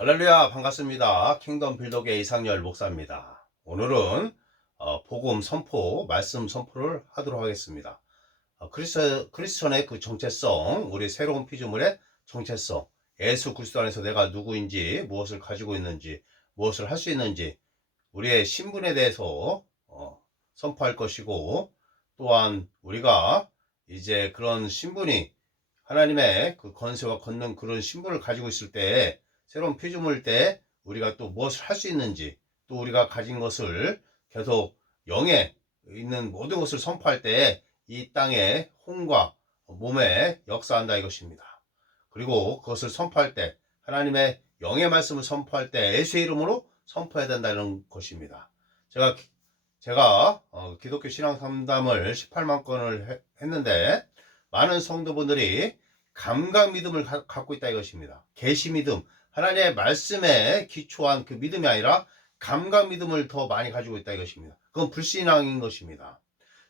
할렐루야, 반갑습니다. 킹덤 빌더의 이상열 목사입니다. 오늘은 복음 선포, 말씀 선포를 하도록 하겠습니다. 크리스천의 그 정체성, 우리 새로운 피조물의 정체성, 예수 그리스도 안에서 내가 누구인지, 무엇을 가지고 있는지, 무엇을 할 수 있는지, 우리의 신분에 대해서 선포할 것이고, 또한 우리가 이제 그런 신분이 하나님의 그 권세와 권능, 그런 신분을 가지고 있을 때, 새로운 피조물 때 우리가 또 무엇을 할 수 있는지, 또 우리가 가진 것을 계속 영에 있는 모든 것을 선포할 때 이 땅에 혼과 몸에 역사한다 이것입니다. 그리고 그것을 선포할 때, 하나님의 영의 말씀을 선포할 때 예수의 이름으로 선포해야 된다는 것입니다. 제가 기독교 신앙 상담을 18만 건을 했는데, 많은 성도분들이 감각 믿음을 갖고 있다 이것입니다. 계시 믿음, 하나님의 말씀에 기초한 그 믿음이 아니라 감각 믿음을 더 많이 가지고 있다 이것입니다. 그건 불신앙인 것입니다.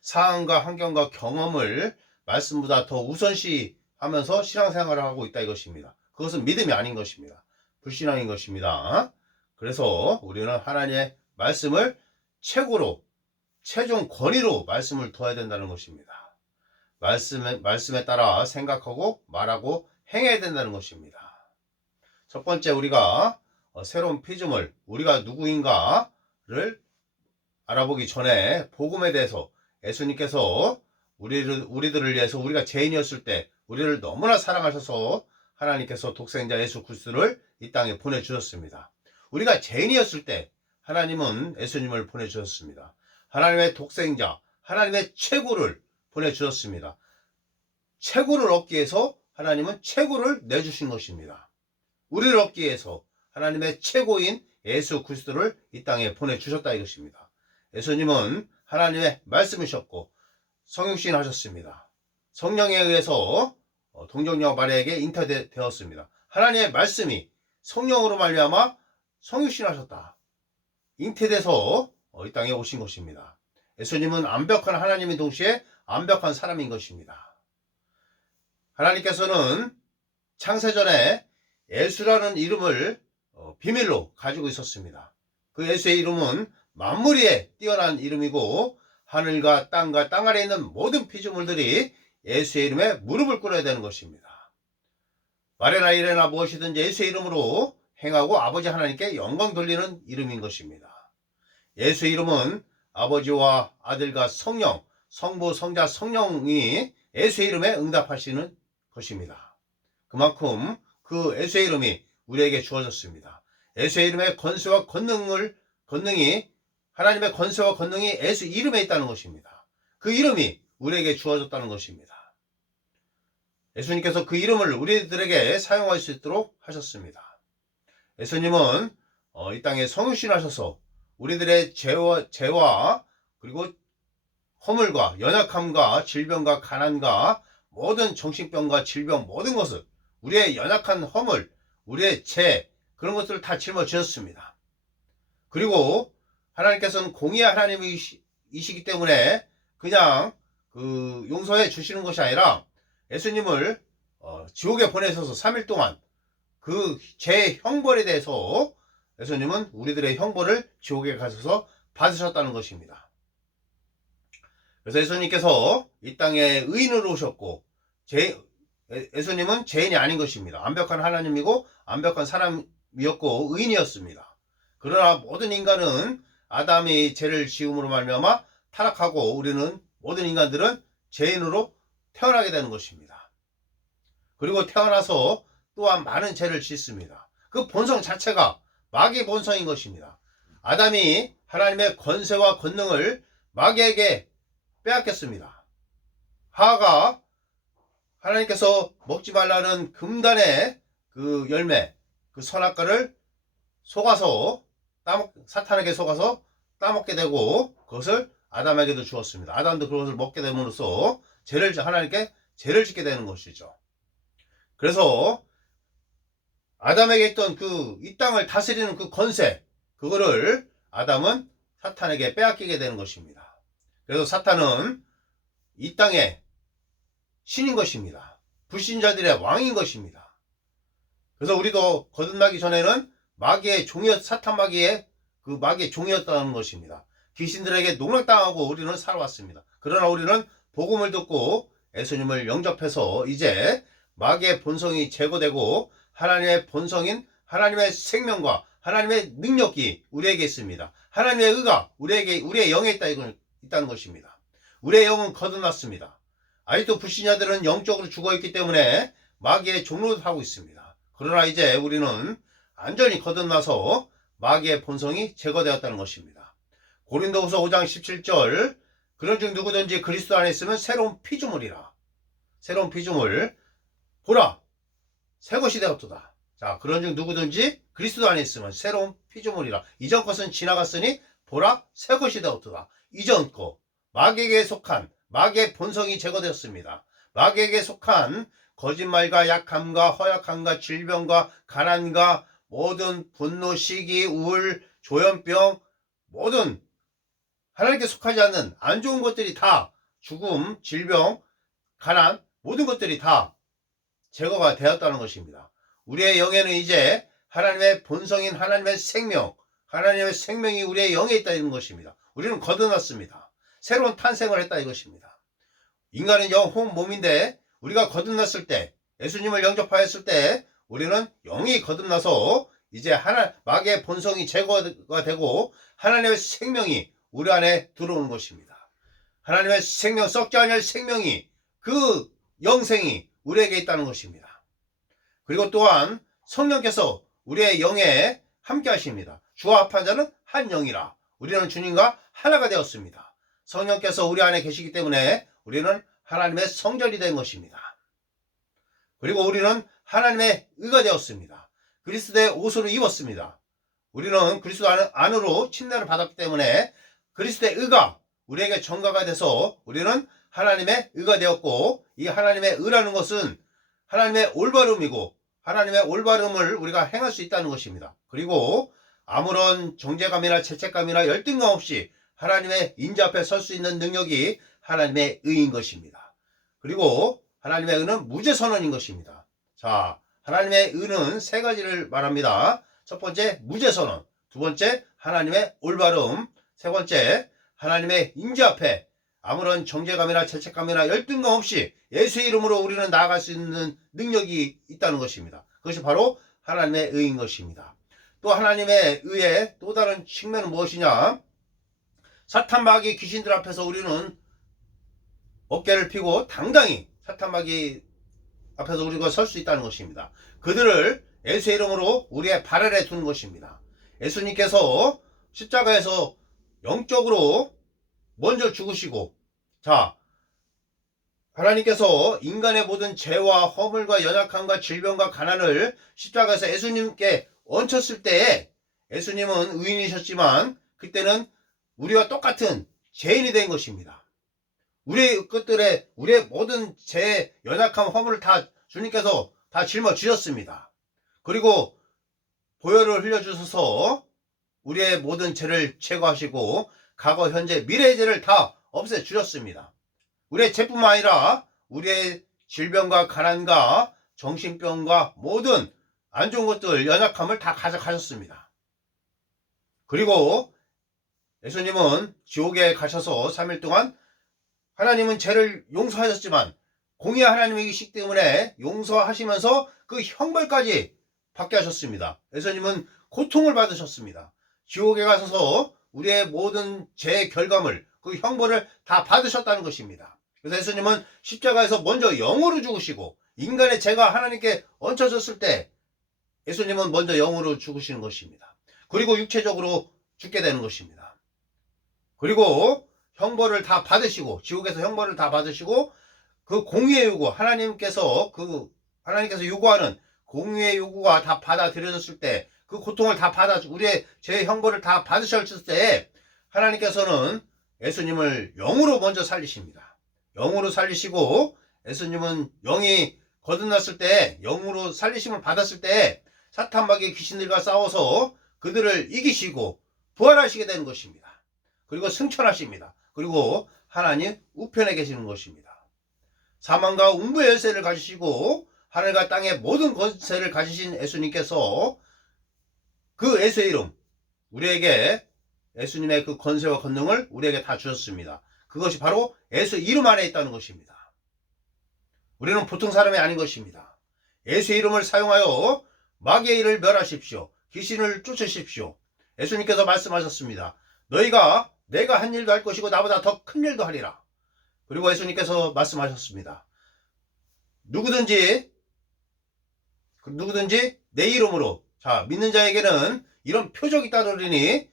상황과 환경과 경험을 말씀보다 더 우선시 하면서 신앙생활을 하고 있다 이것입니다. 그것은 믿음이 아닌 것입니다. 불신앙인 것입니다. 그래서 우리는 하나님의 말씀을 최고로, 최종 권위로 말씀을 둬야 된다는 것입니다. 말씀에 따라 생각하고 말하고 행해야 된다는 것입니다. 첫 번째, 우리가 새로운 피조물, 우리가 누구인가를 알아보기 전에 복음에 대해서, 예수님께서 우리들을 위해서, 우리가 죄인이었을 때 우리를 너무나 사랑하셔서 하나님께서 독생자 예수 그리스도를 이 땅에 보내주셨습니다. 우리가 죄인이었을 때 하나님은 예수님을 보내주셨습니다. 하나님의 독생자, 하나님의 최고를 보내주셨습니다. 최고를 얻기 위해서 하나님은 최고를 내주신 것입니다. 우리를 얻기 위해서 하나님의 최고인 예수 그리스도를 이 땅에 보내주셨다 이것입니다. 예수님은 하나님의 말씀이셨고 성육신 하셨습니다. 성령에 의해서 동정녀 마리아에게 잉태되었습니다. 하나님의 말씀이 성령으로 말미암아 성육신 하셨다. 잉태돼서 이 땅에 오신 것입니다. 예수님은 완벽한 하나님인 동시에 완벽한 사람인 것입니다. 하나님께서는 창세전에 예수라는 이름을 비밀로 가지고 있었습니다. 그 예수의 이름은 만물 위에 뛰어난 이름이고, 하늘과 땅과 땅 아래에 있는 모든 피조물들이 예수의 이름에 무릎을 꿇어야 되는 것입니다. 말이나 이래나 무엇이든지 예수의 이름으로 행하고 아버지 하나님께 영광 돌리는 이름인 것입니다. 예수의 이름은 아버지와 아들과 성령, 성부, 성자, 성령이 예수의 이름에 응답하시는 것입니다. 그만큼 그 예수의 이름이 우리에게 주어졌습니다. 예수의 이름의 권세와 권능이, 하나님의 권세와 권능이 예수 이름에 있다는 것입니다. 그 이름이 우리에게 주어졌다는 것입니다. 예수님께서 그 이름을 우리들에게 사용할 수 있도록 하셨습니다. 예수님은 이 땅에 성육신 하셔서 우리들의 죄와 그리고 허물과 연약함과 질병과 가난과 모든 정신병과 질병, 모든 것을, 우리의 연약한 허물, 우리의 죄, 그런 것들을 다 짊어지셨습니다. 그리고 하나님께서는 공의의 하나님이시기 때문에 그냥 용서해 주시는 것이 아니라, 예수님을 지옥에 보내셔서 3일 동안 그 죄의 형벌에 대해서 예수님은 우리들의 형벌을 지옥에 가셔서 받으셨다는 것입니다. 그래서 예수님께서 이 땅에 의인으로 오셨고, 예수님은 죄인이 아닌 것입니다. 완벽한 하나님이고 완벽한 사람이었고 의인이었습니다. 그러나 모든 인간은 아담이 죄를 지음으로 말미암아 타락하고, 우리는 모든 인간들은 죄인으로 태어나게 되는 것입니다. 그리고 태어나서 또한 많은 죄를 짓습니다. 그 본성 자체가 마귀의 본성인 것입니다. 아담이 하나님의 권세와 권능을 마귀에게 빼앗겼습니다. 하하가 하나님께서 먹지 말라는 금단의 그 열매, 그 선악과를 사탄에게 속아서 따먹게 되고, 그것을 아담에게도 주었습니다. 아담도 그것을 먹게 됨으로써 하나님께 죄를 짓게 되는 것이죠. 그래서 아담에게 있던 이 땅을 다스리는 그 권세, 그거를 아담은 사탄에게 빼앗기게 되는 것입니다. 그래서 사탄은 이 땅의 신인 것입니다. 불신자들의 왕인 것입니다. 그래서 우리도 거듭나기 전에는 마귀의 사탄 마귀의 그 마귀의 종이었다는 것입니다. 귀신들에게 농락당하고 우리는 살아왔습니다. 그러나 우리는 복음을 듣고 예수님을 영접해서 이제 마귀의 본성이 제거되고 하나님의 본성인 하나님의 생명과 하나님의 능력이 우리에게 있습니다. 하나님의 의가 우리의 영에 있다는 것입니다. 우리의 영은 거듭났습니다. 아직도 불신자들은 영적으로 죽어있기 때문에 마귀의 종로를 하고 있습니다. 그러나 이제 우리는 완전히 거듭나서 마귀의 본성이 제거되었다는 것입니다. 고린도후서 5장 17절 그런즉 누구든지 그리스도 안에 있으면 새로운 피조물이라. 새로운 피조물 보라 새것이 되었도다. 자, 그런즉 누구든지 그리스도 안에 있으면 새로운 피조물이라. 이전 것은 지나갔으니 보라 새것이 되었도다. 이전 것 마귀에게 속한 마귀의 본성이 제거되었습니다. 마귀에게 속한 거짓말과 약함과 허약함과 질병과 가난과 모든 분노, 시기, 우울, 조현병 모든 하나님께 속하지 않는 안 좋은 것들이 다 죽음, 질병, 가난 모든 것들이 다 제거가 되었다는 것입니다. 우리의 영에는 이제 하나님의 본성인 하나님의 생명이 우리의 영에 있다는 것입니다. 우리는 거듭났습니다. 새로운 탄생을 했다 이것입니다. 인간은 영혼 몸인데 우리가 거듭났을 때 예수님을 영접하였을 때 우리는 영이 거듭나서 이제 마귀의 본성이 제거가 되고 하나님의 생명이 우리 안에 들어오는 것입니다. 하나님의 생명 썩지 않을 생명이 그 영생이 우리에게 있다는 것입니다. 그리고 또한 성령께서 우리의 영에 함께 하십니다. 주와 합한 자는 한 영이라. 우리는 주님과 하나가 되었습니다. 성령께서 우리 안에 계시기 때문에 우리는 하나님의 성전이 된 것입니다. 그리고 우리는 하나님의 의가 되었습니다. 그리스도의 옷을 입었습니다. 우리는 그리스도 안으로 침례를 받았기 때문에 그리스도의 의가 우리에게 전가가 돼서 우리는 하나님의 의가 되었고 이 하나님의 의라는 것은 하나님의 올바름이고 하나님의 올바름을 우리가 행할 수 있다는 것입니다. 그리고 아무런 정죄감이나 죄책감이나 열등감 없이 하나님의 인자 앞에 설 수 있는 능력이 하나님의 의인 것입니다. 그리고 하나님의 의는 무죄선언인 것입니다. 자, 하나님의 의는 세 가지를 말합니다. 첫 번째 무죄선언, 두 번째 하나님의 올바름, 세 번째 하나님의 인자 앞에 아무런 정죄감이나 죄책감이나 열등감 없이 예수의 이름으로 우리는 나아갈 수 있는 능력이 있다는 것입니다. 그것이 바로 하나님의 의인 것입니다. 또 하나님의 의의 또 다른 측면은 무엇이냐? 사탄 마귀 귀신들 앞에서 우리는 어깨를 펴고 당당히 사탄 마귀 앞에서 우리가 설 수 있다는 것입니다. 그들을 예수의 이름으로 우리의 발 아래 두는 것입니다. 예수님께서 십자가에서 영적으로 먼저 죽으시고 자 하나님께서 인간의 모든 죄와 허물과 연약함과 질병과 가난을 십자가에서 예수님께 얹혔을 때에 예수님은 의인이셨지만 그때는 우리와 똑같은 죄인이 된 것입니다. 우리의 모든 죄, 연약함, 허물을 다 주님께서 다 짊어지셨습니다. 그리고 보혈을 흘려주셔서 우리의 모든 죄를 제거하시고 과거, 현재, 미래의 죄를 다 없애주셨습니다. 우리의 죄뿐만 아니라 우리의 질병과 가난과 정신병과 모든 안 좋은 것들, 연약함을 다 가져가셨습니다. 그리고 예수님은 지옥에 가셔서 3일 동안 하나님은 죄를 용서하셨지만 공의의 하나님이시기 때문에 용서하시면서 그 형벌까지 받게 하셨습니다. 예수님은 고통을 받으셨습니다. 지옥에 가셔서 우리의 모든 죄의 결과물, 그 형벌을 다 받으셨다는 것입니다. 그래서 예수님은 십자가에서 먼저 영으로 죽으시고 인간의 죄가 하나님께 얹혀졌을 때 예수님은 먼저 영으로 죽으시는 것입니다. 그리고 육체적으로 죽게 되는 것입니다. 그리고 형벌을 다 받으시고 지옥에서 형벌을 다 받으시고 그 공의의 요구 하나님께서 요구하는 공의의 요구가 다 받아들여졌을 때 그 고통을 다 우리의 죄의 형벌을 다 받으셨을 때 하나님께서는 예수님을 영으로 먼저 살리십니다. 영으로 살리시고 예수님은 영이 거듭났을 때 영으로 살리심을 받았을 때 사탄 마귀 귀신들과 싸워서 그들을 이기시고 부활하시게 되는 것입니다. 그리고 승천하십니다. 그리고 하나님 우편에 계시는 것입니다. 사망과 음부의 열쇠를 가지시고 하늘과 땅의 모든 권세를 가지신 예수님께서 그 예수의 이름, 우리에게 예수님의 그 권세와 권능을 우리에게 다 주셨습니다. 그것이 바로 예수의 이름 안에 있다는 것입니다. 우리는 보통 사람이 아닌 것입니다. 예수의 이름을 사용하여 마귀의 일을 멸하십시오. 귀신을 쫓으십시오. 예수님께서 말씀하셨습니다. 너희가 내가 한 일도 할 것이고 나보다 더 큰 일도 하리라. 그리고 예수님께서 말씀하셨습니다. 누구든지 내 이름으로, 자, 믿는 자에게는 이런 표적이 따르리니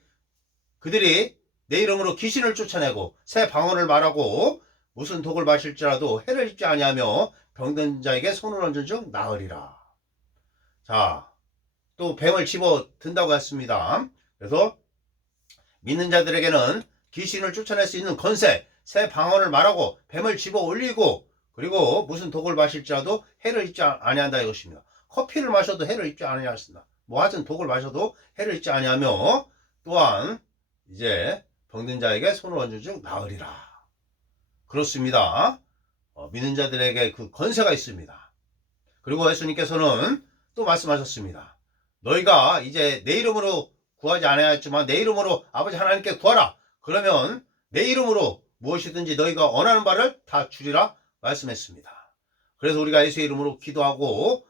그들이 내 이름으로 귀신을 쫓아내고 새 방언을 말하고 무슨 독을 마실지라도 해를 입지 아니하며 병든 자에게 손을 얹은 즉 나으리라. 자, 또 뱀을 집어 든다고 했습니다. 그래서 믿는 자들에게는 귀신을 쫓아낼 수 있는 권세, 새 방언을 말하고 뱀을 집어 올리고 그리고 무슨 독을 마실지라도 해를 입지 아니한다 이것입니다. 커피를 마셔도 해를 입지 아니하신다. 뭐 하여튼 독을 마셔도 해를 입지 아니하며 또한 이제 병든 자에게 손을 얹은 즉 나으리라. 그렇습니다. 믿는 자들에게 그 권세가 있습니다. 그리고 예수님께서는 또 말씀하셨습니다. 너희가 이제 내 이름으로 구하지 않았지만 내 이름으로 아버지 하나님께 구하라. 그러면 내 이름으로 무엇이든지 너희가 원하는 바를 다 주리라 말씀했습니다. 그래서 우리가 예수의 이름으로 기도하고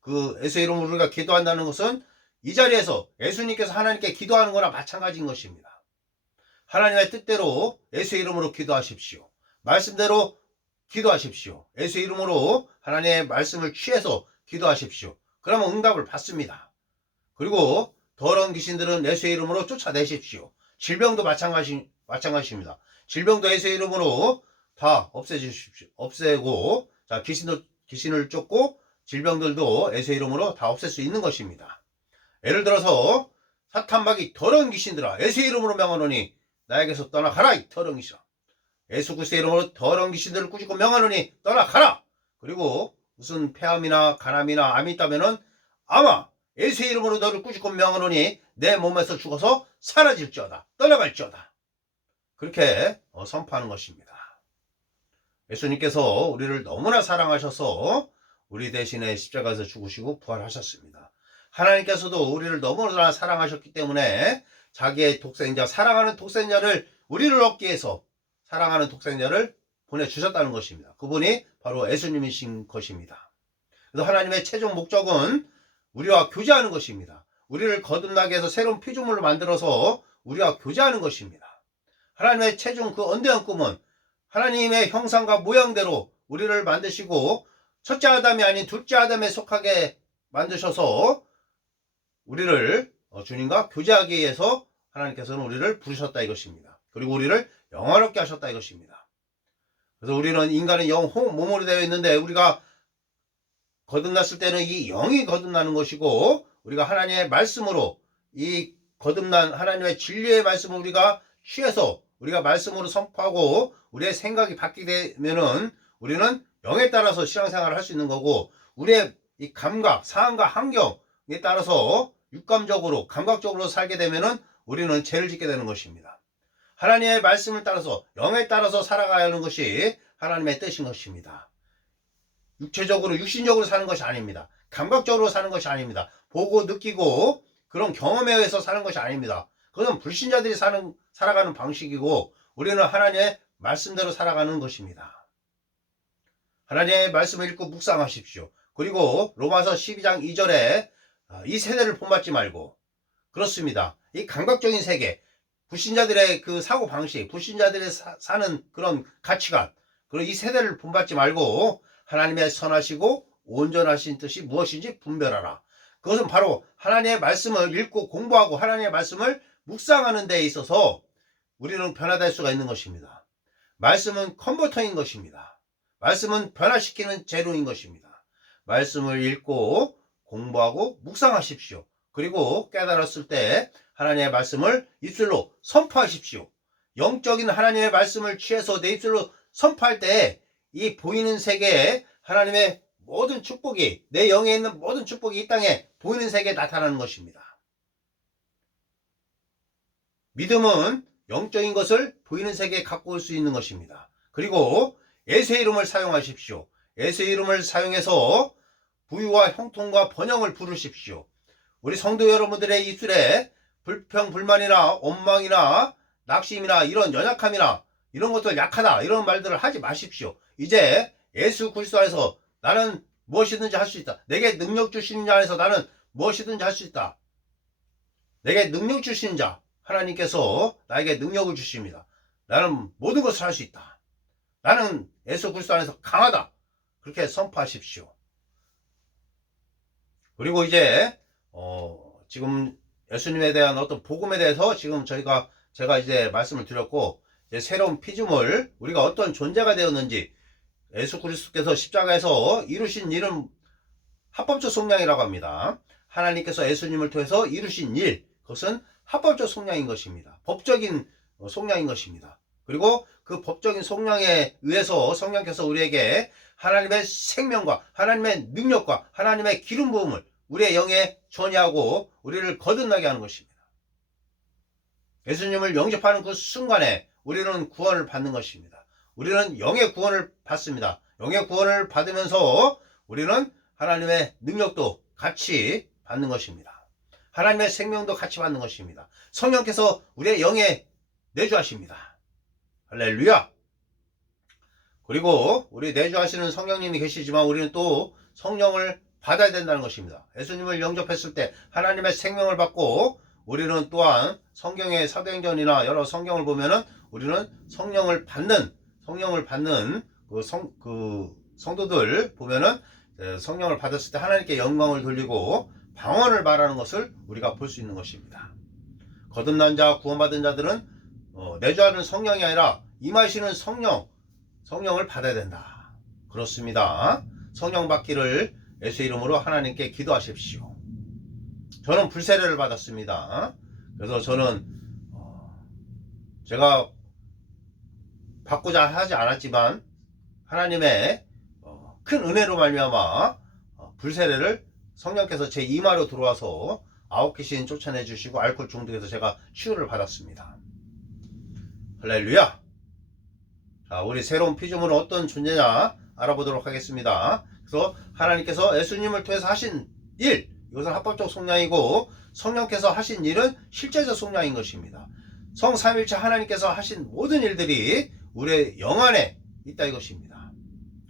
그 예수의 이름으로 우리가 기도한다는 것은 이 자리에서 예수님께서 하나님께 기도하는 거나 마찬가지인 것입니다. 하나님의 뜻대로 예수의 이름으로 기도하십시오. 말씀대로 기도하십시오. 예수의 이름으로 하나님의 말씀을 취해서 기도하십시오. 그러면 응답을 받습니다. 그리고 더러운 귀신들은 예수의 이름으로 쫓아내십시오. 질병도 마찬가지입니다. 질병도 예수의 이름으로 다 없애주십시오. 없애고, 자, 귀신을 쫓고 질병들도 예수의 이름으로 다 없앨 수 있는 것입니다. 예를 들어서 사탄마귀 더러운 귀신들아 예수의 이름으로 명하노니 나에게서 떠나가라 이 더러운 귀신아. 예수 그리스도의 이름으로 더러운 귀신들을 꾸짖고 명하노니 떠나가라. 그리고 무슨 폐암이나 간암이나 암이 있다면은 아마 예수의 이름으로 너를 꾸짖고 명하노니 내 몸에서 죽어서 사라질지어다. 떠나갈지어다. 그렇게 선포하는 것입니다. 예수님께서 우리를 너무나 사랑하셔서 우리 대신에 십자가에서 죽으시고 부활하셨습니다. 하나님께서도 우리를 너무나 사랑하셨기 때문에 자기의 독생자, 사랑하는 독생자를 우리를 얻기 위해서 사랑하는 독생자를 보내주셨다는 것입니다. 그분이 바로 예수님이신 것입니다. 그래서 하나님의 최종 목적은 우리와 교제하는 것입니다. 우리를 거듭나게 해서 새로운 피조물로 만들어서 우리와 교제하는 것입니다. 하나님의 최종 그 언대한 꿈은 하나님의 형상과 모양대로 우리를 만드시고 첫째 아담이 아닌 둘째 아담에 속하게 만드셔서 우리를 주님과 교제하기 위해서 하나님께서는 우리를 부르셨다 이것입니다. 그리고 우리를 영화롭게 하셨다 이것입니다. 그래서 우리는 인간은 영, 혼, 몸으로 되어 있는데 우리가 거듭났을 때는 이 영이 거듭나는 것이고 우리가 하나님의 말씀으로 이 거듭난 하나님의 진리의 말씀을 우리가 취해서 우리가 말씀으로 선포하고 우리의 생각이 바뀌게 되면은 우리는 영에 따라서 신앙생활을 할 수 있는 거고 우리의 이 감각, 상황과 환경에 따라서 육감적으로 감각적으로 살게 되면은 우리는 죄를 짓게 되는 것입니다. 하나님의 말씀을 따라서 영에 따라서 살아가야 하는 것이 하나님의 뜻인 것입니다. 육체적으로 육신적으로 사는 것이 아닙니다. 감각적으로 사는 것이 아닙니다. 보고 느끼고 그런 경험에 의해서 사는 것이 아닙니다. 그건 불신자들이 살아가는 방식이고 우리는 하나님의 말씀대로 살아가는 것입니다. 하나님의 말씀을 읽고 묵상하십시오. 그리고 로마서 12장 2절에 이 세대를 본받지 말고 그렇습니다. 이 감각적인 세계, 불신자들의 그 사고방식, 불신자들의 사는 그런 가치관, 그리고 이 세대를 본받지 말고 하나님의 선하시고 온전하신 뜻이 무엇인지 분별하라. 그것은 바로 하나님의 말씀을 읽고 공부하고 하나님의 말씀을 묵상하는 데 있어서 우리는 변화될 수가 있는 것입니다. 말씀은 컨버터인 것입니다. 말씀은 변화시키는 재료인 것입니다. 말씀을 읽고 공부하고 묵상하십시오. 그리고 깨달았을 때 하나님의 말씀을 입술로 선포하십시오. 영적인 하나님의 말씀을 취해서 내 입술로 선포할 때 이 보이는 세계에 하나님의 모든 축복이 내 영에 있는 모든 축복이 이 땅에 보이는 세계에 나타나는 것입니다. 믿음은 영적인 것을 보이는 세계에 갖고 올 수 있는 것입니다. 그리고 예수의 이름을 사용하십시오. 예수의 이름을 사용해서 부유와 형통과 번영을 부르십시오. 우리 성도 여러분들의 입술에 불평, 불만이나 원망이나 낙심이나 이런 연약함이나 이런 것들 약하다 이런 말들을 하지 마십시오. 이제 예수 그리스도 안에서 나는 무엇이든지 할 수 있다. 내게 능력 주시는 자 안에서 나는 무엇이든지 할 수 있다. 내게 능력 주시는 자 하나님께서 나에게 능력을 주십니다. 나는 모든 것을 할 수 있다. 나는 예수 그리스도 안에서 강하다. 그렇게 선포하십시오. 그리고 이제 지금 예수님에 대한 어떤 복음에 대해서 지금 제가 이제 말씀을 드렸고, 이제 새로운 피조물, 우리가 어떤 존재가 되었는지, 예수 그리스도께서 십자가에서 이루신 일은 합법적 속량이라고 합니다. 하나님께서 예수님을 통해서 이루신 일, 그것은 합법적 속량인 것입니다. 법적인 속량인 것입니다. 그리고 그 법적인 속량에 의해서 성령께서 우리에게 하나님의 생명과 하나님의 능력과 하나님의 기름 부음을 우리의 영에 전이하고 우리를 거듭나게 하는 것입니다. 예수님을 영접하는 그 순간에 우리는 구원을 받는 것입니다. 우리는 영의 구원을 받습니다. 영의 구원을 받으면서 우리는 하나님의 능력도 같이 받는 것입니다. 하나님의 생명도 같이 받는 것입니다. 성령께서 우리의 영에 내주하십니다. 할렐루야. 그리고 우리 내주하시는 성령님이 계시지만 우리는 또 성령을 받아야 된다는 것입니다. 예수님을 영접했을 때 하나님의 생명을 받고, 우리는 또한 성경의 사도행전이나 여러 성경을 보면은 우리는 성령을 받는 그 성도들 보면은 성령을 받았을 때 하나님께 영광을 돌리고 방언을 말하는 것을 우리가 볼 수 있는 것입니다. 거듭난 자, 구원받은 자들은 내주하는 성령이 아니라 임하시는 성령을 받아야 된다. 그렇습니다. 성령 받기를 예수 이름으로 하나님께 기도하십시오. 저는 불세례를 받았습니다. 그래서 저는 제가 받고자 하지 않았지만 하나님의 큰 은혜로 말미암아 불세례를 성령께서 제 이마로 들어와서 9귀신 쫓아내 주시고 알코올 중독에서 제가 치유를 받았습니다. 할렐루야. 자, 우리 새로운 피조물은 어떤 존재냐 알아보도록 하겠습니다. 그래서 하나님께서 예수님을 통해서 하신 일, 이것은 합법적 속량이고, 성령께서 하신 일은 실제적 속량인 것입니다. 성삼일체 하나님께서 하신 모든 일들이 우리의 영 안에 있다 이것입니다.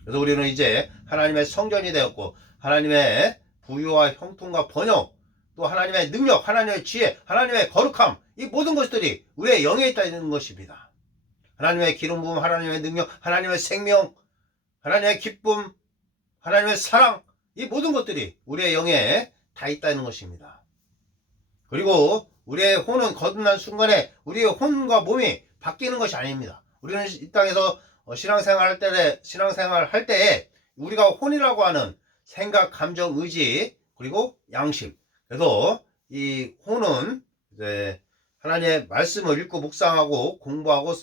그래서 우리는 이제 하나님의 성전이 되었고, 하나님의 부유와 형통과 번영, 또 하나님의 능력, 하나님의 지혜, 하나님의 거룩함, 이 모든 것들이 우리의 영에 있다는 것입니다. 하나님의 기름 부음, 하나님의 능력, 하나님의 생명, 하나님의 기쁨, 하나님의 사랑, 이 모든 것들이 우리의 영에 다 있다는 것입니다. 그리고 우리의 혼은 거듭난 순간에 우리의 혼과 몸이 바뀌는 것이 아닙니다. 우리는 이 땅에서 신앙생활 할 때에 우리가 혼이라고 하는 생각, 감정, 의지, 그리고 양심. 그래서 이 혼은 이제 하나님의 말씀을 읽고 묵상하고 공부하고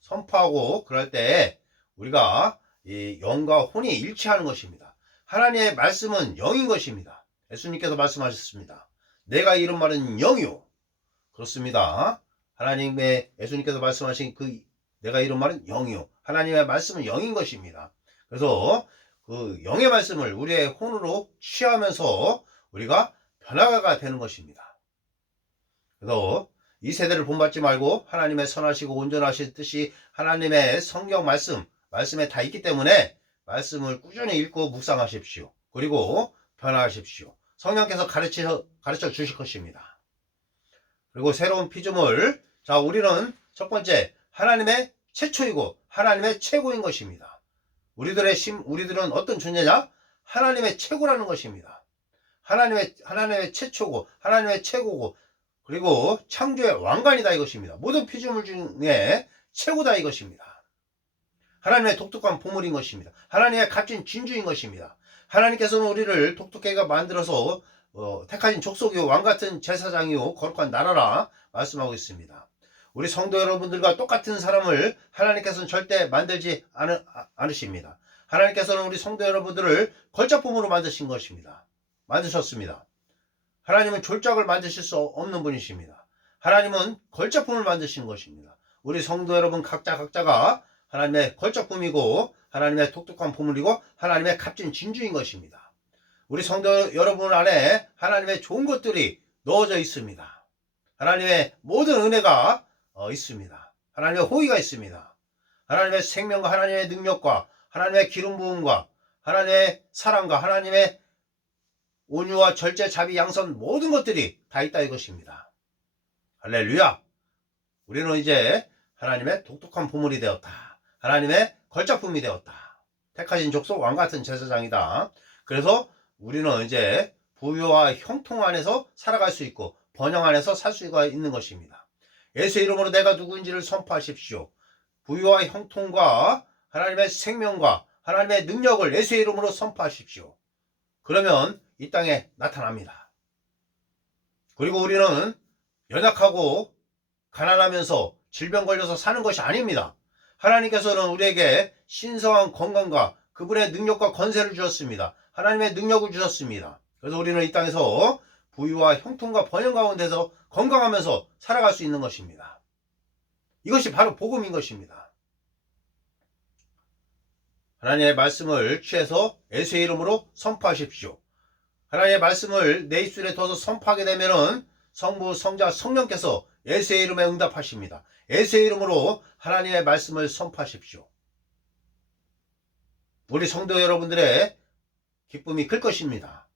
선포하고 그럴 때 우리가 이 영과 혼이 일치하는 것입니다. 하나님의 말씀은 영인 것입니다. 예수님께서 말씀하셨습니다. 내가 이런 말은 영이요. 그렇습니다. 예수님께서 말씀하신 내가 이런 말은 영이요. 하나님의 말씀은 영인 것입니다. 그래서 그 영의 말씀을 우리의 혼으로 취하면서 우리가 변화가 되는 것입니다. 그래서 이 세대를 본받지 말고 하나님의 선하시고 온전하신 뜻이 하나님의 성경 말씀에 다 있기 때문에 말씀을 꾸준히 읽고 묵상하십시오. 그리고 변화하십시오. 성령께서 가르쳐 주실 것입니다. 그리고 새로운 피조물, 자, 우리는 첫 번째 하나님의 최초이고 하나님의 최고인 것입니다. 우리들은 어떤 존재냐? 하나님의 최고라는 것입니다. 하나님의 최초고 하나님의 최고고, 그리고 창조의 왕관이다 이것입니다. 모든 피조물 중에 최고다 이것입니다. 하나님의 독특한 보물인 것입니다. 하나님의 값진 진주인 것입니다. 하나님께서는 우리를 독특하게 만들어서 택하신 족속이요 왕같은 제사장이요 거룩한 나라라 말씀하고 있습니다. 우리 성도 여러분들과 똑같은 사람을 하나님께서는 절대 만들지 않으십니다. 하나님께서는 우리 성도 여러분들을 걸작품으로 만드셨습니다. 하나님은 졸작을 만드실 수 없는 분이십니다. 하나님은 걸작품을 만드시는 것입니다. 우리 성도 여러분 각자가 하나님의 걸작품이고 하나님의 독특한 보물이고 하나님의 값진 진주인 것입니다. 우리 성도 여러분 안에 하나님의 좋은 것들이 넣어져 있습니다. 하나님의 모든 은혜가 있습니다. 하나님의 호의가 있습니다. 하나님의 생명과 하나님의 능력과 하나님의 기름 부음과 하나님의 사랑과 하나님의 온유와 절제, 자비, 양선 모든 것들이 다 있다 이것입니다. 할렐루야. 우리는 이제 하나님의 독특한 보물이 되었다. 하나님의 걸작품이 되었다. 택하신 족속 왕같은 제사장이다. 그래서 우리는 이제 부유와 형통 안에서 살아갈 수 있고 번영 안에서 살 수가 있는 것입니다. 예수의 이름으로 내가 누구인지를 선포하십시오. 부유와 형통과 하나님의 생명과 하나님의 능력을 예수의 이름으로 선포하십시오. 그러면 이 땅에 나타납니다. 그리고 우리는 연약하고 가난하면서 질병 걸려서 사는 것이 아닙니다. 하나님께서는 우리에게 신성한 건강과 그분의 능력과 권세를 주셨습니다. 하나님의 능력을 주셨습니다. 그래서 우리는 이 땅에서 부유와 형통과 번영 가운데서 건강하면서 살아갈 수 있는 것입니다. 이것이 바로 복음인 것입니다. 하나님의 말씀을 취해서 예수의 이름으로 선포하십시오. 하나님의 말씀을 내 입술에 둬서 선포하게 되면은 성부, 성자, 성령께서 예수의 이름에 응답하십니다. 예수의 이름으로 하나님의 말씀을 선포하십시오. 우리 성도 여러분들의 기쁨이 클 것입니다.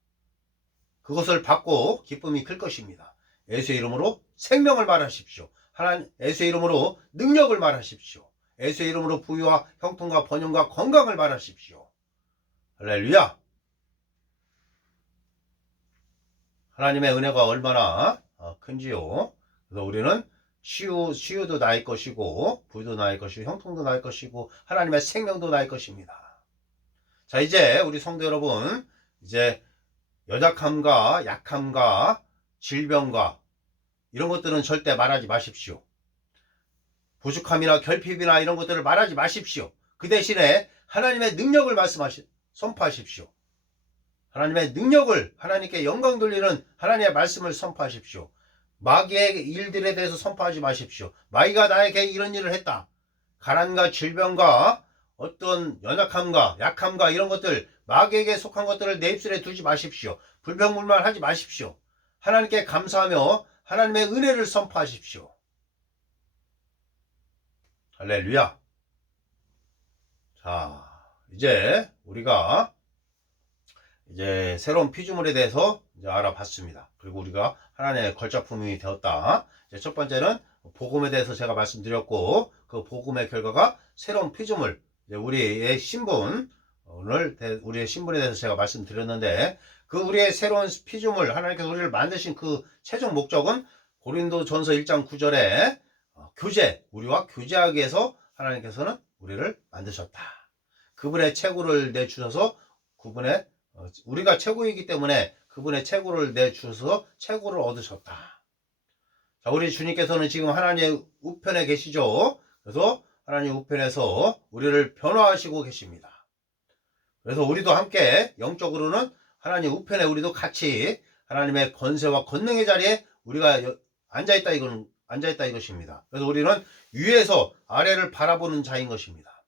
그것을 받고 기쁨이 클 것입니다. 예수의 이름으로 생명을 말하십시오. 하나님, 예수의 이름으로 능력을 말하십시오. 예수의 이름으로 부유와 형통과 번영과 건강을 말하십시오. 할렐루야. 하나님의 은혜가 얼마나 큰지요. 그래서 우리는 치유도 나의 것이고 부유도 나의 것이고 형통도 나의 것이고 하나님의 생명도 나의 것입니다. 자, 이제 우리 성도 여러분, 이제 연약함과 약함과 질병과 이런 것들은 절대 말하지 마십시오. 부족함이나 결핍이나 이런 것들을 말하지 마십시오. 그 대신에 하나님의 능력을 선포하십시오. 하나님의 능력을, 하나님께 영광 돌리는 하나님의 말씀을 선포하십시오. 마귀의 일들에 대해서 선포하지 마십시오. 마귀가 나에게 이런 일을 했다. 가난과 질병과 어떤 연약함과 약함과 이런 것들, 마귀에게 속한 것들을 내 입술에 두지 마십시오. 불평불만하지 마십시오. 하나님께 감사하며 하나님의 은혜를 선포하십시오. 할렐루야. 자, 이제 우리가 이제 새로운 피조물에 대해서 이제 알아봤습니다. 그리고 우리가 하나님의 걸작품이 되었다. 이제 첫 번째는 복음에 대해서 제가 말씀드렸고, 그 복음의 결과가 새로운 피조물, 우리의 신분, 우리의 신분에 대해서 제가 말씀드렸는데, 그 우리의 새로운 피조물, 하나님께서 우리를 만드신 그 최종 목적은 고린도전서 1장 9절에 교제, 우리와 교제하기 위해서 하나님께서는 우리를 만드셨다. 그분의 최고를 내주셔서 우리가 최고이기 때문에 그분의 최고를 내주셔서 최고를 얻으셨다. 자, 우리 주님께서는 지금 하나님의 우편에 계시죠. 그래서 하나님 우편에서 우리를 변화하시고 계십니다. 그래서 우리도 함께 영적으로는 하나님 우편에 우리도 같이 하나님의 권세와 권능의 자리에 우리가 앉아있다 이것입니다. 그래서 우리는 위에서 아래를 바라보는 자인 것입니다.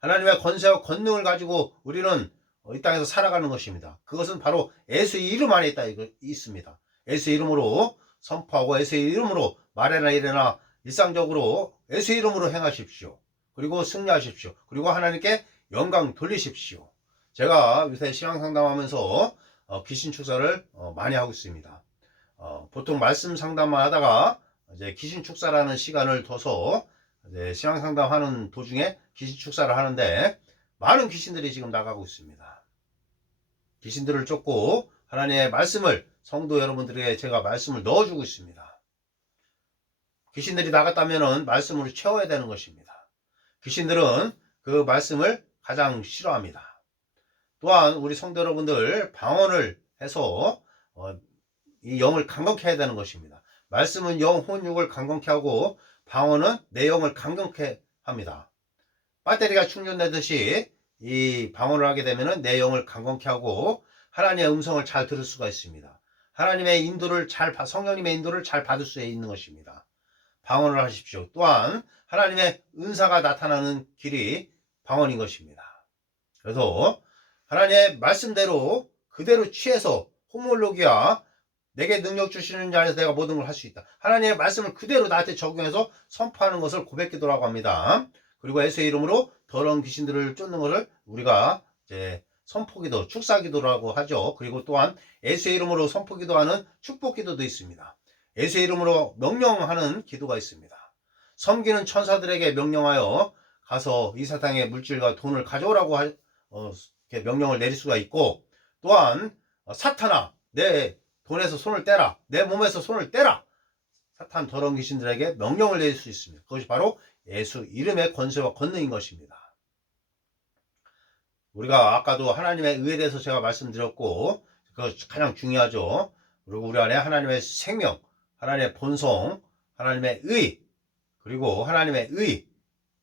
하나님의 권세와 권능을 가지고 우리는 이 땅에서 살아가는 것입니다. 그것은 바로 예수의 이름 안에 있습니다. 예수의 이름으로 선포하고 예수의 이름으로 말해나 이래나 일상적으로 예수의 이름으로 행하십시오. 그리고 승리하십시오. 그리고 하나님께 영광 돌리십시오. 제가 요새 신앙상담하면서 귀신 축사를 많이 하고 있습니다. 보통 말씀 상담만 하다가 이제 귀신 축사라는 시간을 둬서 이제 신앙상담하는 도중에 귀신 축사를 하는데 많은 귀신들이 지금 나가고 있습니다. 귀신들을 쫓고 하나님의 말씀을 성도 여러분들에게 제가 말씀을 넣어주고 있습니다. 귀신들이 나갔다면 말씀으로 채워야 되는 것입니다. 귀신들은 그 말씀을 가장 싫어합니다. 또한 우리 성도 여러분들 방언을 해서 이 영을 강건케 해야 되는 것입니다. 말씀은 영, 혼, 육을 강건케 하고 방언은 내 영을 강건케 합니다. 배터리가 충전되듯이 이 방언을 하게 되면 내 영을 강건케 하고 하나님의 음성을 잘 들을 수가 있습니다. 하나님의 인도를 성령님의 인도를 잘 받을 수 있는 것입니다. 방언을 하십시오. 또한 하나님의 은사가 나타나는 길이 방언인 것입니다. 그래서 하나님의 말씀대로 그대로 취해서 호몰로기야, 내게 능력 주시는 자 안에서 내가 모든 걸 할 수 있다. 하나님의 말씀을 그대로 나한테 적용해서 선포하는 것을 고백기도라고 합니다. 그리고 예수의 이름으로 더러운 귀신들을 쫓는 것을 우리가 이제 선포기도, 축사기도라고 하죠. 그리고 또한 예수의 이름으로 선포기도하는 축복기도도 있습니다. 예수의 이름으로 명령하는 기도가 있습니다. 섬기는 천사들에게 명령하여 가서 이 세상의 물질과 돈을 가져오라고 명령을 내릴 수가 있고, 또한 사탄아, 내 돈에서 손을 떼라, 내 몸에서 손을 떼라, 사탄 더러운 귀신들에게 명령을 내릴 수 있습니다. 그것이 바로 예수 이름의 권세와 권능인 것입니다. 우리가 아까도 하나님의 의에 대해서 제가 말씀드렸고, 그거 가장 중요하죠. 그리고 우리 안에 하나님의 생명, 하나님의 본성, 하나님의 의, 그리고 하나님의 의,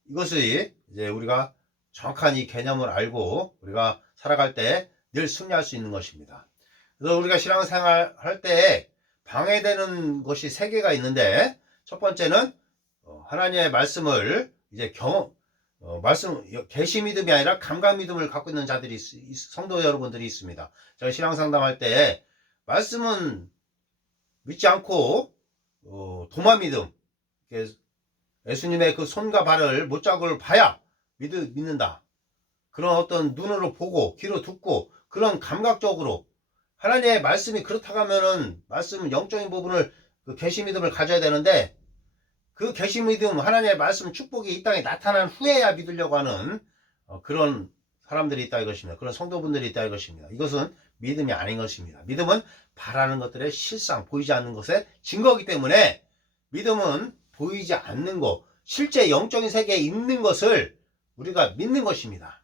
이것이 이제 우리가 정확한 이 개념을 알고 우리가 살아갈 때 늘 승리할 수 있는 것입니다. 그래서 우리가 신앙생활 할 때 방해되는 것이 세 개가 있는데, 첫 번째는 하나님의 말씀을 이제 계시 믿음이 아니라 감각 믿음을 갖고 있는 자들이 성도 여러분들이 있습니다. 제가 신앙 상담할 때 말씀은 믿지 않고 도마 믿음, 예수님의 그 손과 발을 못자국을 봐야 믿는다. 그런 어떤 눈으로 보고 귀로 듣고 그런 감각적으로 하나님의 말씀이 그렇다고 하면은 말씀 영적인 부분을 그 계시 믿음을 가져야 되는데, 그 계시 믿음, 하나님의 말씀 축복이 이 땅에 나타난 후에야 믿으려고 하는 그런 사람들이 있다 이것입니다. 그런 성도분들이 있다 이것입니다. 이것은 믿음이 아닌 것입니다. 믿음은 바라는 것들의 실상, 보이지 않는 것의 증거이기 때문에, 믿음은 보이지 않는 것, 실제 영적인 세계에 있는 것을 우리가 믿는 것입니다.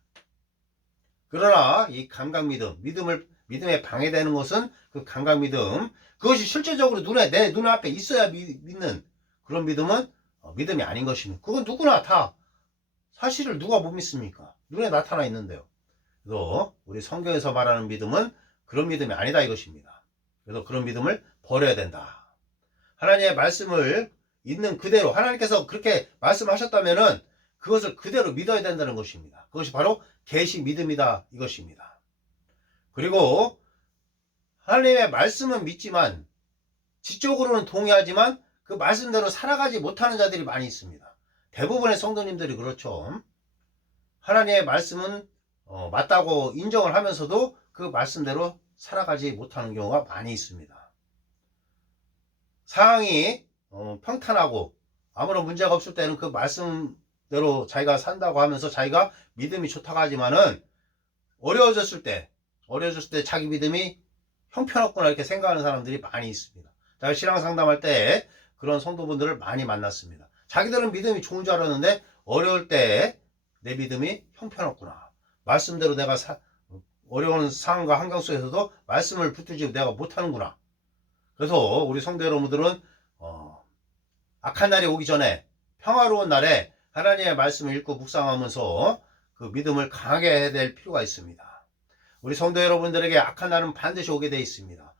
그러나 이 감각 믿음에 방해되는 것은 그 감각 믿음, 그것이 실제적으로 내 눈앞에 있어야 믿는 그런 믿음은 믿음이 아닌 것입니다. 그건 누구나 다 사실을 누가 못 믿습니까? 눈에 나타나 있는데요. 그래서 우리 성경에서 말하는 믿음은 그런 믿음이 아니다 이것입니다. 그래서 그런 믿음을 버려야 된다. 하나님의 말씀을 있는 그대로, 하나님께서 그렇게 말씀하셨다면은 그것을 그대로 믿어야 된다는 것입니다. 그것이 바로 계시 믿음이다 이것입니다. 그리고 하나님의 말씀은 믿지만, 지적으로는 동의하지만 그 말씀대로 살아가지 못하는 자들이 많이 있습니다. 대부분의 성도님들이 그렇죠. 하나님의 말씀은 맞다고 인정을 하면서도 그 말씀대로 살아가지 못하는 경우가 많이 있습니다. 상황이 평탄하고 아무런 문제가 없을 때는 그 말씀대로 자기가 산다고 하면서 자기가 믿음이 좋다고 하지만은 어려워졌을 때 자기 믿음이 형편없구나 이렇게 생각하는 사람들이 많이 있습니다. 제가 신앙 상담할 때 그런 성도분들을 많이 만났습니다. 자기들은 믿음이 좋은 줄 알았는데 어려울 때 내 믿음이 형편없구나, 말씀대로 내가 어려운 상황과 환경 속에서도 말씀을 붙들지 내가 못하는구나. 그래서 우리 성도 여러분들은 악한 날이 오기 전에 평화로운 날에 하나님의 말씀을 읽고 묵상하면서 그 믿음을 강하게 해야 될 필요가 있습니다. 우리 성도 여러분들에게 악한 날은 반드시 오게 돼 있습니다.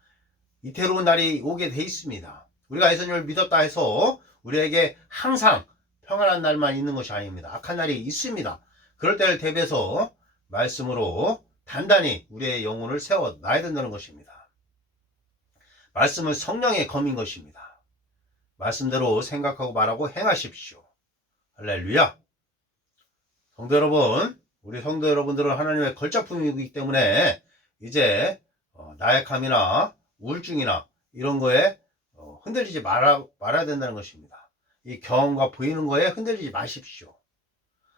이태로운 날이 오게 돼 있습니다. 우리가 예수님을 믿었다 해서 우리에게 항상 평안한 날만 있는 것이 아닙니다. 악한 날이 있습니다. 그럴 때를 대비해서 말씀으로 단단히 우리의 영혼을 세워놔야 된다는 것입니다. 말씀은 성령의 검인 것입니다. 말씀대로 생각하고 말하고 행하십시오. 할렐루야. 성도 여러분, 우리 성도 여러분들은 하나님의 걸작품이기 때문에 이제 나약함이나 우울증이나 이런 거에 흔들리지 말아야 된다는 것입니다. 이 경험과 보이는 거에 흔들리지 마십시오.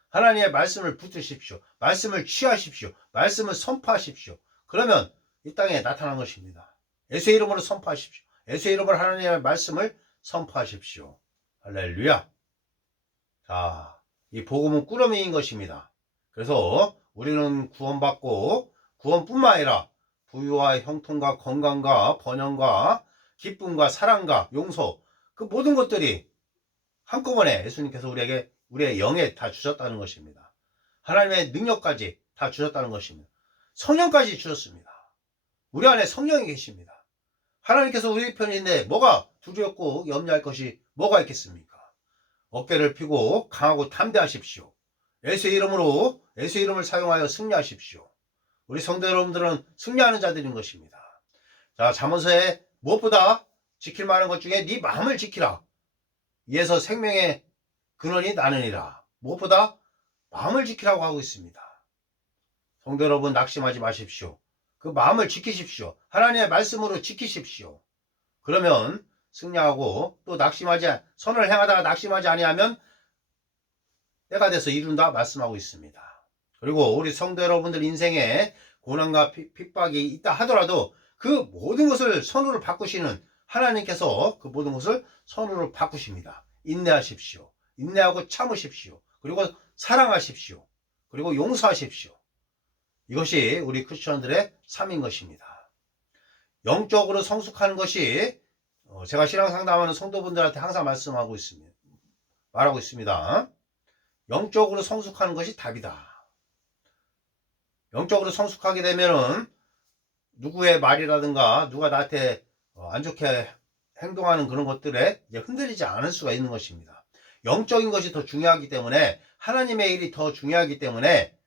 하나님의 말씀을 붙드십시오. 말씀을 취하십시오. 말씀을 선포하십시오. 그러면 이 땅에 나타난 것입니다. 예수의 이름으로 선포하십시오. 예수의 이름으로 하나님의 말씀을 선포하십시오. 할렐루야. 자, 이 복음은 꾸러미인 것입니다. 그래서 우리는 구원받고 구원뿐만 아니라 부유와 형통과 건강과 번영과 기쁨과 사랑과 용서, 그 모든 것들이 한꺼번에 예수님께서 우리의 영에 다 주셨다는 것입니다. 하나님의 능력까지 다 주셨다는 것입니다. 성령까지 주셨습니다. 우리 안에 성령이 계십니다. 하나님께서 우리 편인데 뭐가 두렵고 염려할 것이 뭐가 있겠습니까? 어깨를 펴고 강하고 담대하십시오. 예수의 이름으로, 예수의 이름을 사용하여 승리하십시오. 우리 성도 여러분들은 승리하는 자들인 것입니다. 자, 잠언서에 무엇보다 지킬 만한 것 중에 네 마음을 지키라. 이에서 생명의 근원이 나느니라. 무엇보다 마음을 지키라고 하고 있습니다. 성도 여러분, 낙심하지 마십시오. 그 마음을 지키십시오. 하나님의 말씀으로 지키십시오. 그러면 승리하고, 또 선을 행하다가 낙심하지 아니하면 때가 돼서 이룬다 말씀하고 있습니다. 그리고 우리 성도 여러분들 인생에 고난과 핍박이 있다 하더라도 그 모든 것을 선으로 바꾸시는 하나님께서 그 모든 것을 선으로 바꾸십니다. 인내하십시오. 인내하고 참으십시오. 그리고 사랑하십시오. 그리고 용서하십시오. 이것이 우리 크리스천들의 삶인 것입니다. 영적으로 성숙하는 것이 제가 신앙 상담하는 성도분들한테 항상 말하고 있습니다. 영적으로 성숙하는 것이 답이다. 영적으로 성숙하게 되면은 누구의 말이라든가 누가 나한테 안 좋게 행동하는 그런 것들에 흔들리지 않을 수가 있는 것입니다. 영적인 것이 더 중요하기 때문에, 하나님의 일이 더 중요하기 때문에,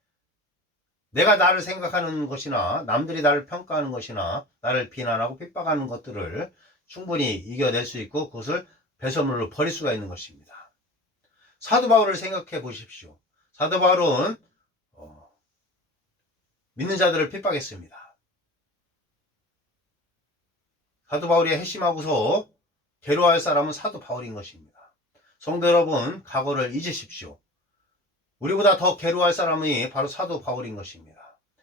내가 나를 생각하는 것이나 남들이 나를 평가하는 것이나 나를 비난하고 핍박하는 것들을 충분히 이겨낼 수 있고 그것을 배설물로 버릴 수가 있는 것입니다. 사도 바울을 생각해 보십시오. 사도 바울은 믿는 자들을 핍박했습니다. 사도 바울이 회심하고서 괴로워할 사람은 사도 바울인 것입니다. 성도 여러분, 과거를 잊으십시오. 우리보다 더 괴로워할 사람이 바로 사도 바울인 것입니다.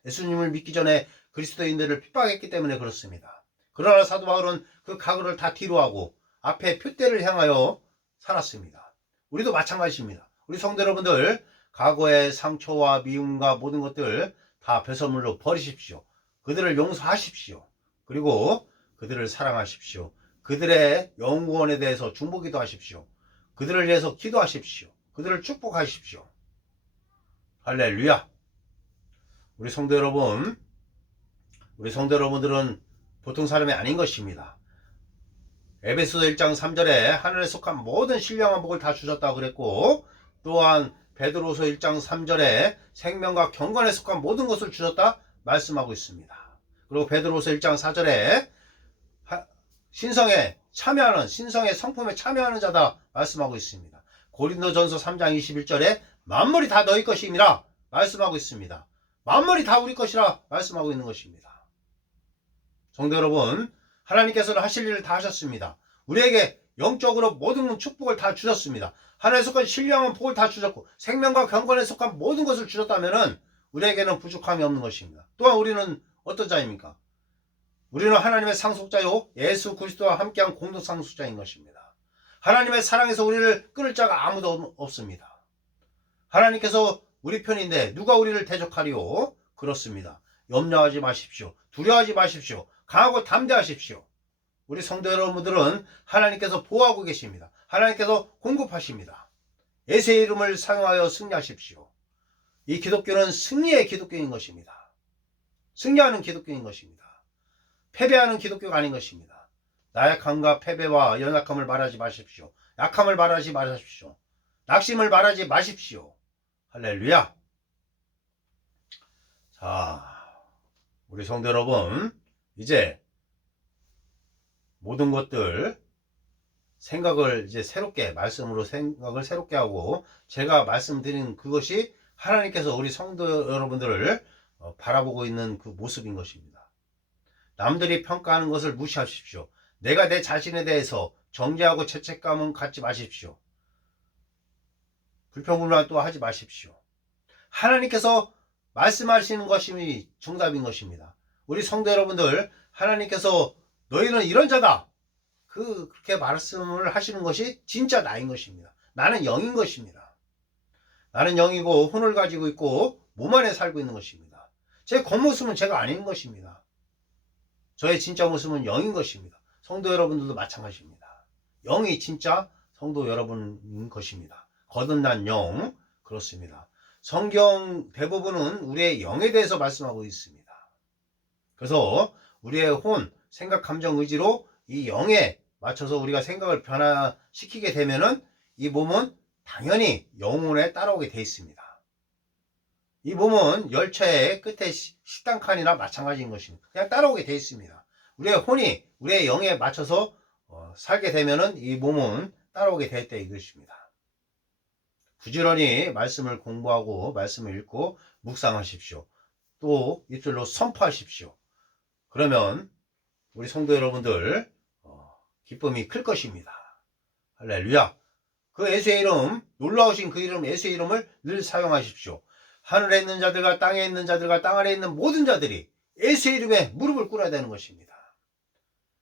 예수님을 믿기 전에 그리스도인들을 핍박했기 때문에 그렇습니다. 그러나 사도 바울은 그 과거를 다 뒤로하고 앞에 표대를 향하여 살았습니다. 우리도 마찬가지입니다. 우리 성도 여러분들, 과거의 상처와 미움과 모든 것들 다 배설물로 버리십시오. 그들을 용서하십시오. 그리고 그들을 사랑하십시오. 그들의 영구원에 대해서 중보기도 하십시오. 그들을 위해서 기도하십시오. 그들을 축복하십시오. 할렐루야. 우리 성도 여러분들은 보통 사람이 아닌 것입니다. 에베소서 1장 3절에 하늘에 속한 모든 신령한 복을 다 주셨다고 그랬고, 또한 베드로서 1장 3절에 생명과 경건에 속한 모든 것을 주셨다 말씀하고 있습니다. 그리고 베드로서 1장 4절에 신성의 성품에 참여하는 자다 말씀하고 있습니다. 고린도전서 3장 21절에 만물이 다 너희 것이니라 말씀하고 있습니다. 만물이 다 우리 것이라 말씀하고 있는 것입니다. 성도 여러분, 하나님께서는 하실 일을 다 하셨습니다. 우리에게 영적으로 모든 축복을 다 주셨습니다. 하나님에 속한 신령한 복을 다 주셨고, 생명과 경건에 속한 모든 것을 주셨다면 우리에게는 부족함이 없는 것입니다. 또한 우리는 어떤 자입니까? 우리는 하나님의 상속자요, 예수 그리스도와 함께한 공동 상속자인 것입니다. 하나님의 사랑에서 우리를 끊을 자가 아무도 없습니다. 하나님께서 우리 편인데 누가 우리를 대적하리요? 그렇습니다. 염려하지 마십시오. 두려워하지 마십시오. 강하고 담대하십시오. 우리 성도 여러분들은 하나님께서 보호하고 계십니다. 하나님께서 공급하십니다. 예수의 이름을 사용하여 승리하십시오. 이 기독교는 승리의 기독교인 것입니다. 승리하는 기독교인 것입니다. 패배하는 기독교가 아닌 것입니다. 나약함과 패배와 연약함을 말하지 마십시오. 약함을 말하지 마십시오. 낙심을 말하지 마십시오. 할렐루야. 자, 우리 성도 여러분, 이제 모든 것들 생각을 이제 말씀으로 생각을 새롭게 하고, 제가 말씀드린 그것이 하나님께서 우리 성도 여러분들을 바라보고 있는 그 모습인 것입니다. 남들이 평가하는 것을 무시하십시오. 내가 내 자신에 대해서 정죄하고 죄책감은 갖지 마십시오. 불평불만 또 하지 마십시오. 하나님께서 말씀하시는 것이 정답인 것입니다. 우리 성도 여러분들, 하나님께서 너희는 이런 자다, 그렇게 말씀을 하시는 것이 진짜 나인 것입니다. 나는 영인 것입니다. 나는 영이고 혼을 가지고 있고 몸 안에 살고 있는 것입니다. 제 겉모습은 제가 아닌 것입니다. 저의 진짜 모습은 영인 것입니다. 성도 여러분들도 마찬가지입니다. 영이 진짜 성도 여러분인 것입니다. 거듭난 영, 그렇습니다. 성경 대부분은 우리의 영에 대해서 말씀하고 있습니다. 그래서 우리의 혼, 생각, 감정, 의지로 이 영에 맞춰서 우리가 생각을 변화시키게 되면은 이 몸은 당연히 영혼에 따라오게 돼 있습니다. 이 몸은 열차의 끝에 식당 칸이나 마찬가지인 것입니다. 그냥 따라오게 되어 있습니다. 우리의 혼이 우리의 영에 맞춰서 살게 되면은 이 몸은 따라오게 되어 있다 이것입니다. 부지런히 말씀을 공부하고 말씀을 읽고 묵상하십시오. 또 입술로 선포하십시오. 그러면 우리 성도 여러분들 기쁨이 클 것입니다. 할렐루야. 그 예수의 이름, 놀라우신 그 이름, 예수의 이름을 늘 사용하십시오. 하늘에 있는 자들과 땅에 있는 자들과 땅 아래에 있는 모든 자들이 예수의 이름에 무릎을 꿇어야 되는 것입니다.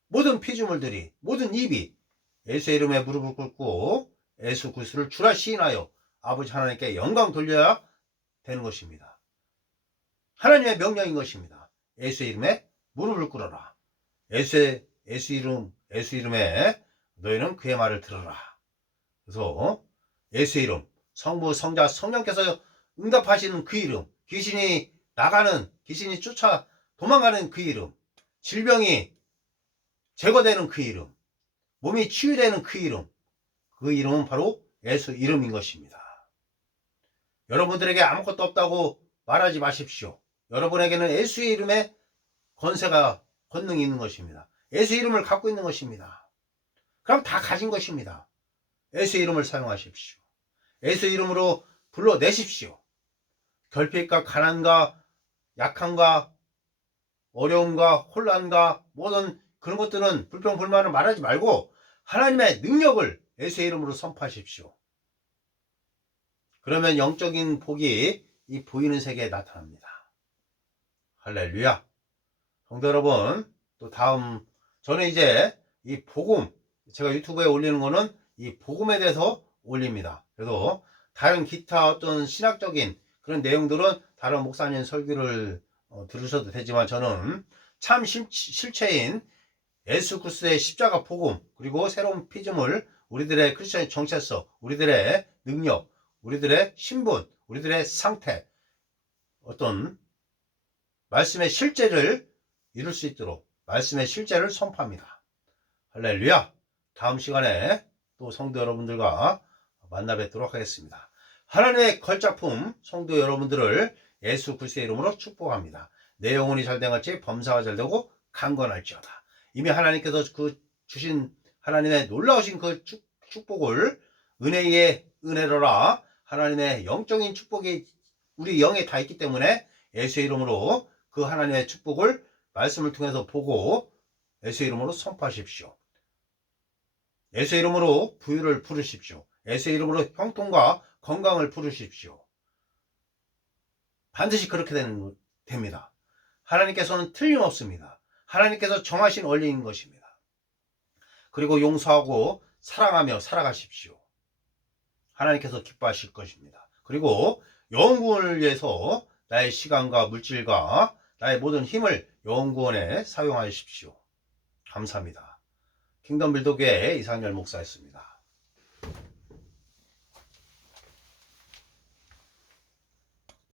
모든 피조물들이, 모든 입이 예수의 이름에 무릎을 꿇고 예수 그리스도를 주라 시인하여 아버지 하나님께 영광 돌려야 되는 것입니다. 하나님의 명령인 것입니다. 예수의 이름에 무릎을 꿇어라. 예수 이름에 너희는 그의 말을 들어라. 그래서 예수의 이름, 성부, 성자, 성령께서 응답하시는 그 이름, 귀신이 쫓아 도망가는 그 이름, 질병이 제거되는 그 이름, 몸이 치유되는 그 이름은 바로 예수 이름인 것입니다. 여러분들에게 아무것도 없다고 말하지 마십시오. 여러분에게는 예수의 이름에 권능이 있는 것입니다. 예수 이름을 갖고 있는 것입니다. 그럼 다 가진 것입니다. 예수 이름을 사용하십시오. 예수 이름으로 불러내십시오. 결핍과 가난과 약함과 어려움과 혼란과 모든 그런 것들은 불평불만을 말하지 말고 하나님의 능력을 예수의 이름으로 선포하십시오. 그러면 영적인 복이 이 보이는 세계에 나타납니다. 할렐루야. 성도 여러분, 또 다음 저는 이제 이 복음, 제가 유튜브에 올리는 거는 이 복음에 대해서 올립니다. 그래서 다른 기타 어떤 신학적인 그런 내용들은 다른 목사님 설교를 들으셔도 되지만 저는 참 실체인 예수 그리스도의 십자가 복음, 그리고 새로운 피조물, 우리들의 크리스천의 정체성, 우리들의 능력, 우리들의 신분, 우리들의 상태, 어떤 말씀의 실제를 이룰 수 있도록 말씀의 실제를 선포합니다. 할렐루야. 다음 시간에 또 성도 여러분들과 만나 뵙도록 하겠습니다. 하나님의 걸작품 성도 여러분들을 예수 그리스도의 이름으로 축복합니다. 내 영혼이 잘된 같이 범사가 잘되고 강건할지어다. 이미 하나님께서 그 주신 하나님의 놀라우신 그 축복을 은혜의 은혜로라 하나님의 영적인 축복이 우리 영에 다 있기 때문에 예수의 이름으로 그 하나님의 축복을 말씀을 통해서 보고 예수의 이름으로 선포하십시오. 예수의 이름으로 부유를 부르십시오. 예수의 이름으로 형통과 건강을 부르십시오. 반드시 그렇게 됩니다. 하나님께서는 틀림없습니다. 하나님께서 정하신 원리인 것입니다. 그리고 용서하고 사랑하며 살아가십시오. 하나님께서 기뻐하실 것입니다. 그리고 영구원을 위해서 나의 시간과 물질과 나의 모든 힘을 영구원에 사용하십시오. 감사합니다. 킹덤 빌드교회 이상열 목사였습니다.